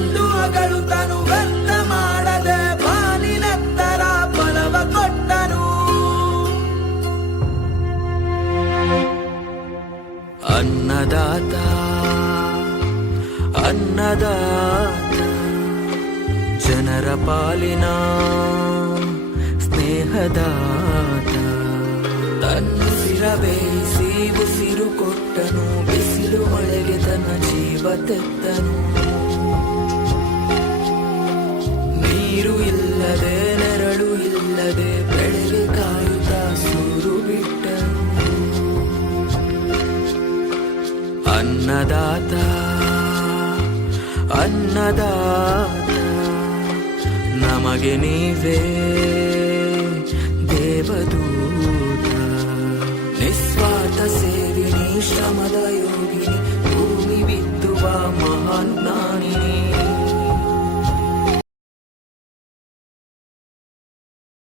ಎಂದು ಅಗಳುತ್ತನು ವ್ಯರ್ಥ ಮಾಡದೆ ಬಾನಿನೆತ್ತರ ಫಲವ ಕೊಟ್ಟನು. ಅನ್ನದಾತ ಅನ್ನದಾತ ಜನರ ಪಾಲಿನ ಸ್ನೇಹದಾತ. ತನ್ನುಸಿರ ಬೇಯಿಸಿ ಉಸಿರು ಕೊಟ್ಟನು, ಬಿಸಿಲು ಮಳೆಗೆ ತನ್ನ ಜೀವ ತೆತ್ತನು. ನೀರು ಇಲ್ಲದೆ ನೆರಳು ಇಲ್ಲದೆ ಬೆಳೆಗೆ ಕಾಯುತ್ತಾ ಸೂರು ಬಿಟ್ಟನು. ಅನ್ನದಾತ ಅನ್ನದಾತ ನಮಗೆ ನೀವೇ ದೇವದೂತ. ನಿಸ್ವಾರ್ಥ ಸೇವಿ ಶ್ರಮದ